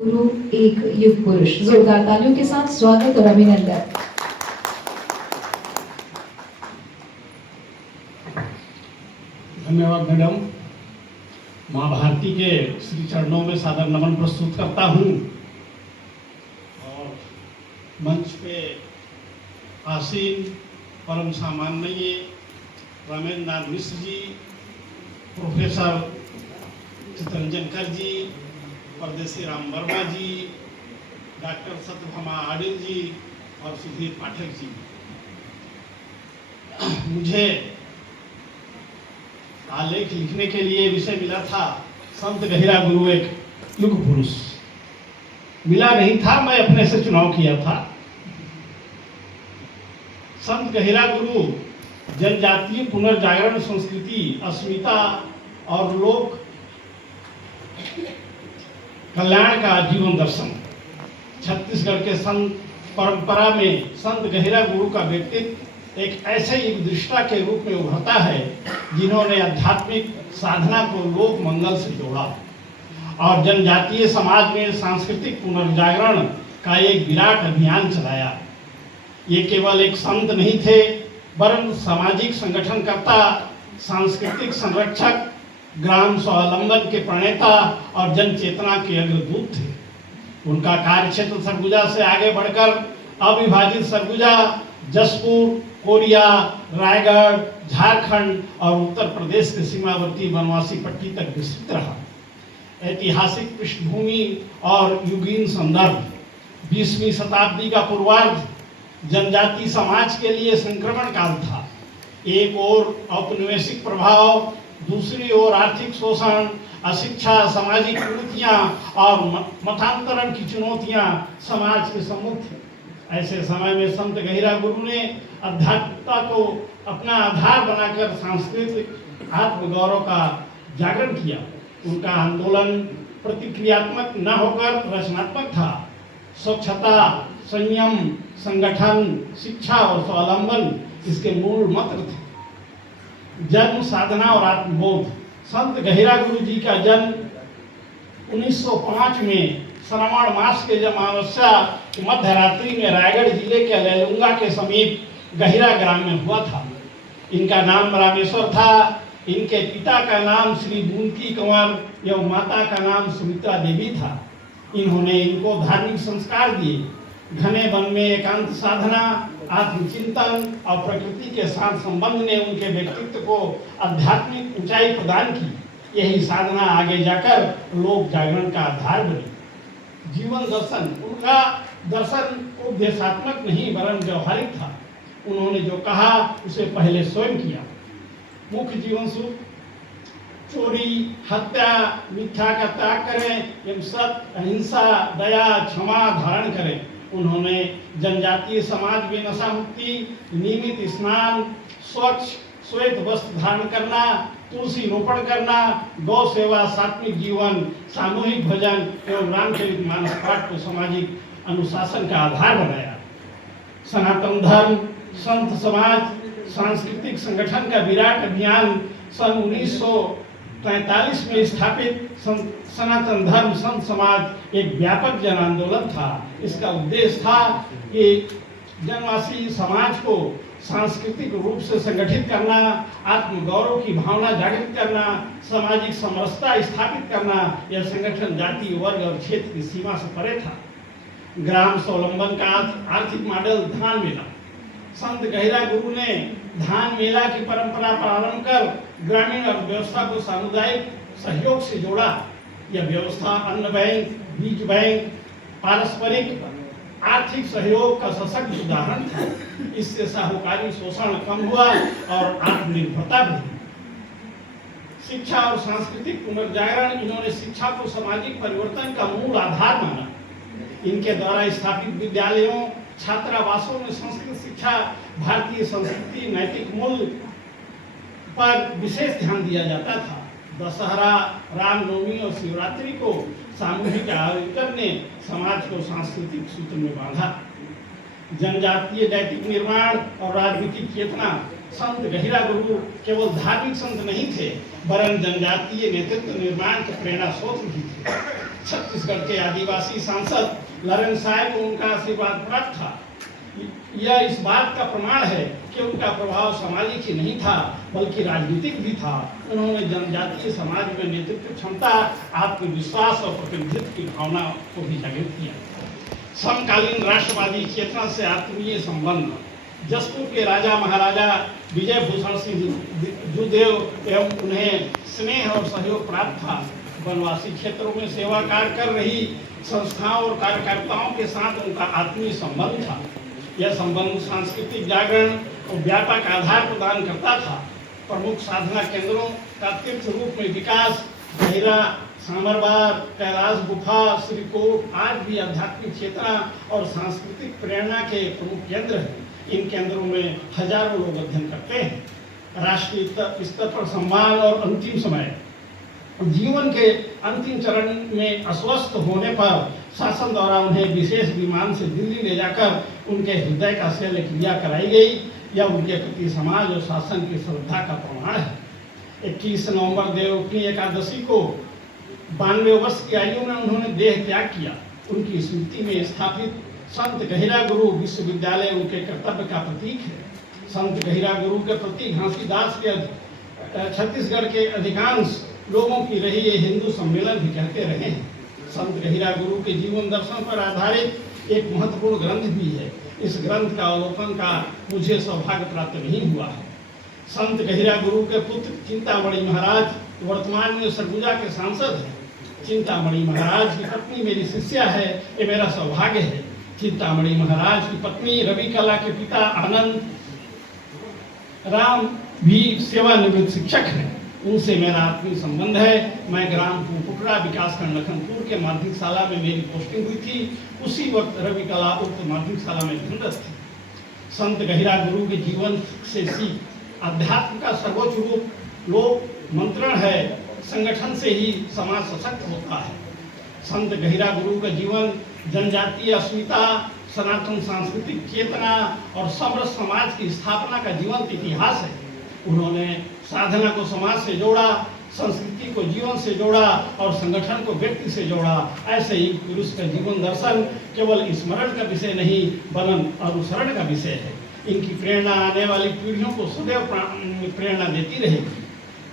गुरु एक युग पुरुष। जोरदार तालियों के साथ स्वागत और अभिनंदन। धन्यवाद मैडम। माँ भारती के श्री चरणों में सादर नमन प्रस्तुत करता हूँ और मंच पे आसीन परम सामान्य रामेंद्र नाथ मिश्र जी, प्रोफेसर चितरंजन कर जी, परदेसी राम वर्मा जी, डॉक्टर सत्यभामा आडिल जी और सुधीर पाठक जी। मुझे आलेख लिखने के लिए विषय मिला था संत गहिरा गुरु एक युग पुरुष। मिला नहीं था, मैं अपने से चुनाव किया था। संत गहिरा गुरु जनजातीय पुनर्जागरण, संस्कृति, अस्मिता और लोक कल्याण का जीवन दर्शन। छत्तीसगढ़ के संत परंपरा में संत गहिरा गुरु का व्यक्तित्व एक ऐसे युग दृष्टा के रूप में उभरता है जिन्होंने आध्यात्मिक साधना को लोक मंगल से जोड़ा और जनजातीय समाज में सांस्कृतिक पुनर्जागरण का एक विराट अभियान चलाया। ये केवल एक संत नहीं थे, वरन सामाजिक संगठनकर्ता, सांस्कृतिक संरक्षक, ग्राम स्वावलंबन के प्रणेता और जन चेतना के अग्रदूत थे। उनका कार्य क्षेत्र सरगुजा से आगे बढ़कर अविभाजित सरगुजा, जसपुर, कोरिया, रायगढ़, झारखंड और उत्तर प्रदेश के सीमावर्ती वनवासी पट्टी तक विस्तृत रहा। ऐतिहासिक पृष्ठभूमि और युगीन संदर्भ। 20वीं शताब्दी का पूर्वार्ध जनजाति समाज के लिए संक्रमण काल था। एक ओर औपनिवेशिक प्रभाव, दूसरी ओर आर्थिक शोषण, अशिक्षा, सामाजिक कुरीतियां और मतांतरण की चुनौतियां समाज के सम्मुख थी। ऐसे समय में संत गहिरा गुरु ने आध्यात्मिकता को अपना आधार बनाकर सांस्कृतिक आत्मगौरव का जागरण किया। उनका आंदोलन प्रतिक्रियात्मक न होकर रचनात्मक था। स्वच्छता, संयम, संगठन, शिक्षा और स्वावलंबन इसके मूल मंत्र थे। जन्म, साधना और आत्मबोध। संत गहिरा गुरु जी का जन्म 1905 में श्रावण मास के अमावस्या की मध्य रात्रि में रायगढ़ जिले के लेलुंगा के समीप गहिरा ग्राम में हुआ था। इनका नाम रामेश्वर था। इनके पिता का नाम श्री बूंदकी कंवर एवं माता का नाम सुमित्रा देवी था। इन्होंने इनको धार्मिक संस्कार दिए। घने वन में एकांत साधना, आत्मचिंतन और प्रकृति के साथ संबंध ने उनके व्यक्तित्व को आध्यात्मिक ऊंचाई प्रदान की। यही साधना आगे जाकर लोक जागरण का आधार बनी। जीवन दर्शन। उनका दर्शन उपदेशात्मक नहीं वरन व्यवहारिक था। उन्होंने जो कहा उसे पहले स्वयं किया। मुख्य जीवन सूत्र: चोरी, हत्या, मिथ्या का त्याग करें एवं सत्य, अहिंसा, दया, क्षमा धारण करें। उन्होंने जनजातीय समाज में नशा मुक्ति, नियमित स्नान, स्वच्छ श्वेत वस्त्र धारण करना, तुलसी रोपण करना, गौ सेवा, सात्विक जीवन, सामूहिक भजन एवं रामचरित मानस पाठ को सामाजिक अनुशासन का आधार बनाया। सनातन धर्म, संत समाज, सांस्कृतिक संगठन का विराट अभियान। सन 1943 में स्थापित सनातन धर्म संत समाज एक व्यापक जन आंदोलन था। इसका उद्देश्य था कि जनवासी समाज को सांस्कृतिक रूप से संगठित करना, आत्मगौरव की भावना जागृत करना, सामाजिक समरसता स्थापित करना। यह संगठन जाति, वर्ग और क्षेत्र की सीमा से परे था। ग्राम स्वावलंबन का आर्थिक मॉडल धान मेला। संत गहिरा गुरु ने धान मेला की परंपरा प्रारंभ कर ग्रामीण अर्थव्यवस्था को सामुदायिक सहयोग से जोड़ा। यह व्यवस्था अन्न बैंक, बीज बैंक, पारस्परिक आर्थिक सहयोग का सशक्त उदाहरण था। इससे साहूकारी शोषण कम हुआ और आत्मनिर्भरता बढ़ी। शिक्षा और सांस्कृतिक पुनर्जागरण। इन्होंने शिक्षा को सामाजिक परिवर्तन का मूल आधार माना। इनके द्वारा स्थापित विद्यालयों, छात्रावासों में संस्कृत शिक्षा, भारतीय संस्कृति, नैतिक मूल्य पर विशेष ध्यान दिया जाता था। दशहरा, रामनवमी और शिवरात्रि को सामूहिक आयोजन ने समाज को सांस्कृतिक सूत्र में बांधा। जनजातीय नैतिक निर्माण और राजनीतिक चेतना। संत गहिरा गुरु केवल धार्मिक संत नहीं थे, वरन जनजातीय नेतृत्व निर्माण के प्रेरणा स्रोत भी थे। छत्तीसगढ़ के आदिवासी सांसद ललन साय को उनका आशीर्वाद प्राप्त था। यह इस बात का प्रमाण है कि उनका प्रभाव सामाजिक ही नहीं था बल्कि राजनीतिक भी था। उन्होंने जनजातीय समाज में नेतृत्व क्षमता, आत्मविश्वास और प्रतिनिधित्व की भावना को भी जागृत किया। समकालीन राष्ट्रवादी चेतना से आत्मीय संबंध। जसपुर के राजा महाराजा विजय भूषण सिंह जुदेव एवं उन्हें स्नेह और सहयोग प्राप्त था। वनवासी क्षेत्रों में सेवा कार्य कर रही संस्थाओं और कार्यकर्ताओं के साथ उनका आत्मीय संबंध था। यह संबंध सांस्कृतिक जागरण और व्यापक आधार प्रदान करता था। प्रमुख साधना केंद्रों का तीर्थ रूप में विकास गहिरा, सामरबार, कैलाश गुफा, श्रीकोट आज भी आध्यात्मिक चेतना और सांस्कृतिक प्रेरणा के प्रमुख केंद्र हैं। इन केंद्रों में हजारों लोग अध्ययन करते हैं। राष्ट्रीय स्तर पर सम्मान और अंतिम समय। जीवन के अंतिम चरण में अस्वस्थ होने पर शासन द्वारा उन्हें विशेष विमान से दिल्ली ले जाकर उनके हृदय का शल्य क्रिया कराई गई। यह उनके प्रति समाज और शासन की श्रद्धा का प्रमाण है। 21 नवंबर देवउठनी एकादशी को 92 वर्ष की आयु में उन्होंने देह त्याग किया। उनकी स्मृति में स्थापित संत गहिरा गुरु विश्वविद्यालय उनके कर्तव्य का प्रतीक है। संत गहिरा गुरु के प्रति घासीदास के छत्तीसगढ़ के अधिकांश लोगों की रही ये हिंदू सम्मेलन भी कहते रहे हैं। संत गहिरा गुरु के जीवन दर्शन पर आधारित एक महत्वपूर्ण ग्रंथ भी है। इस ग्रंथ का अवलोकन का मुझे सौभाग्य प्राप्त नहीं हुआ है। संत गहिरा गुरु के पुत्र चिंतामणि महाराज वर्तमान में सरगुजा के सांसद हैं। चिंतामणि महाराज की पत्नी मेरी शिष्या है, ये मेरा सौभाग्य है। चिंतामणि महाराज की पत्नी रवि कला के पिता आनंद राम भी सेवानिवृत्त शिक्षक हैं। उनसे मेरा आत्मीय संबंध है। मैं ग्राम पुपरा विकासखंड लखनपुर के माध्यमिक शाला में मेरी पोस्टिंग हुई थी। उसी वक्त रवि कला उक्त माध्यमिक शाला में अध्ययनरत थी। संत गहिरा गुरु के जीवन से सीख। अध्यात्म का सर्वोच्च रूप लोक मंत्रण है। संगठन से ही समाज सशक्त होता है। संत गहिरा गुरु का जीवन जनजातीय अस्मिता, सनातन सांस्कृतिक चेतना और समरस समाज की स्थापना का जीवंत इतिहास है। उन्होंने साधना को समाज से जोड़ा, संस्कृति को जीवन से जोड़ा और संगठन को व्यक्ति से जोड़ा। ऐसे ही पुरुष का जीवन दर्शन केवल स्मरण का विषय नहीं वरन अनुसरण का विषय है। इनकी प्रेरणा आने वाली पीढ़ियों को सदैव प्रेरणा देती रहेगी।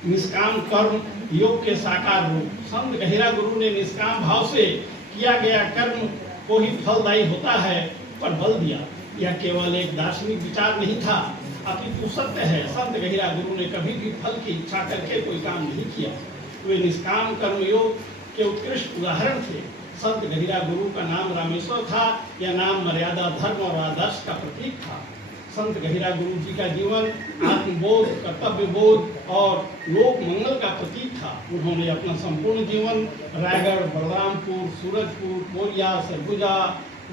निष्काम कर्म योग के साकार रूप। संत गहिरा गुरु ने निष्काम भाव से किया गया कर्म को ही फलदायी होता है पर बल दिया। यह केवल एक दार्शनिक विचार नहीं था अपितु सत्य है। संत गहिरा गुरु ने कभी भी फल की इच्छा करके कोई काम नहीं किया। वे निष्काम कर्मयोग के उत्कृष्ट उदाहरण थे। संत गहिरा गुरु का नाम रामेश्वर था। यह नाम मर्यादा, धर्म और आदर्श का प्रतीक था। संत गहिरा गुरु जी का जीवन आत्मबोध, कर्तव्य बोध और लोक मंगल का प्रतीक था। उन्होंने अपना संपूर्ण जीवन रायगढ़, बलरामपुर, सूरजपुर, कोरिया, सरगुजा,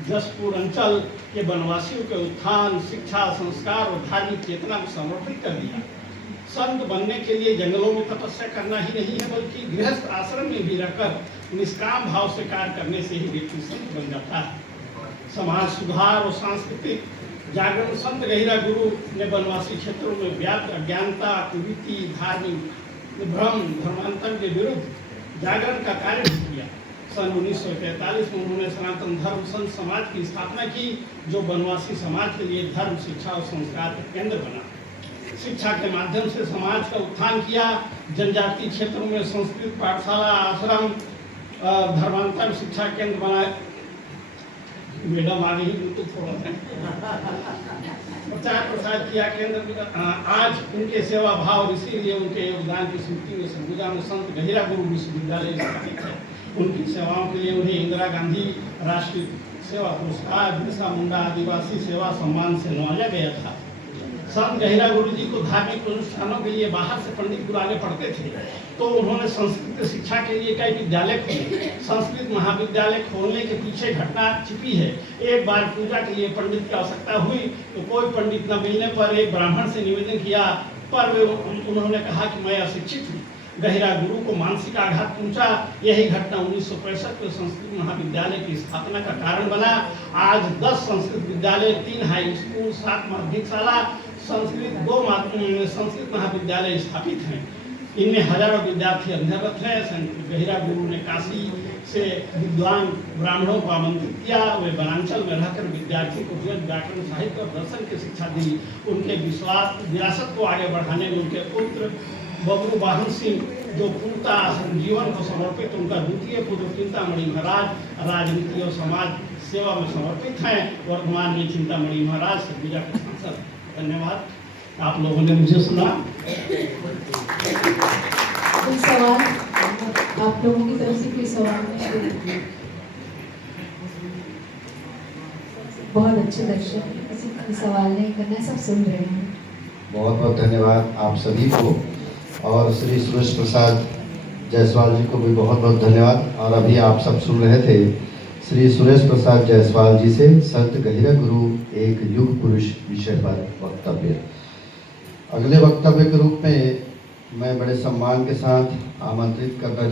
जसपुर अंचल के वनवासियों के उत्थान, शिक्षा, संस्कार और धार्मिक चेतना को समर्पित कर दिया। संत बनने के लिए जंगलों में तपस्या करना ही नहीं है बल्कि गृहस्थ आश्रम में भी रहकर निष्काम भाव से कार्य करने से ही व्यक्ति संत बन जाता है। समाज सुधार और सांस्कृतिक जागरण। संत गहिरा गुरु ने वनवासी क्षेत्रों में व्याप्त अज्ञानता, कुरीति, धार्मिक भ्रम, धर्मांतर के विरुद्ध जागरण का कार्य भी किया। सन 1943 में उन्होंने सनातन धर्म संत समाज की स्थापना की जो वनवासी समाज के लिए धर्म, शिक्षा और संस्कार का केंद्र बना। शिक्षा के माध्यम से समाज का उत्थान किया। जनजातीय क्षेत्रों में संस्कृत पाठशाला, आश्रम, धर्मांतर शिक्षा केंद्र बनाए। मैडम आ गई तो प्रचार प्रसार किया केंद्र। आज उनके सेवा भाव इसीलिए उनके योगदान की स्मृति में सरगुजा में संत गहिरा गुरु विश्वविद्यालय स्थापित है। उनकी सेवाओं के लिए उन्हें इंदिरा गांधी राष्ट्रीय सेवा पुरस्कार, बिरसा मुंडा आदिवासी सेवा सम्मान से नवाजा गया था। संत गहिरा गुरु जी को धार्मिक अनुष्ठानों के लिए बाहर से पंडित बुलाने पड़ते थे तो उन्होंने संस्कृत शिक्षा के लिए कई विद्यालय खोले। संस्कृत महाविद्यालय खोलने के पीछे घटना छिपी है। एक बार पूजा के लिए पंडित की आवश्यकता हुई तो कोई पंडित न मिलने पर एक ब्राह्मण से निवेदन किया पर उन्होंने कहा कि मैं अशिक्षित हूँ। गहिरा गुरु को मानसिक आघात पहुंचा। यही घटना 1965 में संस्कृत महाविद्यालय की स्थापना का कारण बना। आज 10 संस्कृत विद्यालय, 3 हाई स्कूल, 7 माध्यमिक शाला, संस्कृत 2 संस्कृत महाविद्यालय स्थापित हैं। इनमें हजारों विद्यार्थी अध्ययनरत हैं। संत गहिरा गुरु ने काशी से विद्वान ब्राह्मणों को आमंत्रित किया। वे वनांचल में रहकर विद्यार्थी को वेद व्याकरण साहित्य और दर्शन की शिक्षा दी। उनके विरासत को आगे बढ़ाने में उनके पुत्र बबरू वाहन सिंह जो पूर्णतः जीवन को समर्पित, उनका द्वितीय पुत्र चिंतामणि महाराज राजनीति और समाज सेवा में समर्पित हैं। वर्तमान में चिंतामणि महाराज सरगुजा के सांसद। धन्यवाद, आप लोगों ने मुझे सुना। कोई सवाल आप लोगों की तरफ से? कोई सवाल नहीं? बहुत अच्छे दर्शक, किसी को सवाल नहीं करना है, सब सुन रहे हैं। बहुत बहुत धन्यवाद आप सभी को, और श्री सुरेश प्रसाद जायसवाल जी को भी बहुत बहुत धन्यवाद। और अभी आप सब सुन रहे थे श्री सुरेश प्रसाद जायसवाल जी से संत गहिरा गुरु एक युग पुरुष विषय पर वक्तव्य। अगले वक्तव्य के रूप में मैं बड़े सम्मान के साथ आमंत्रित करना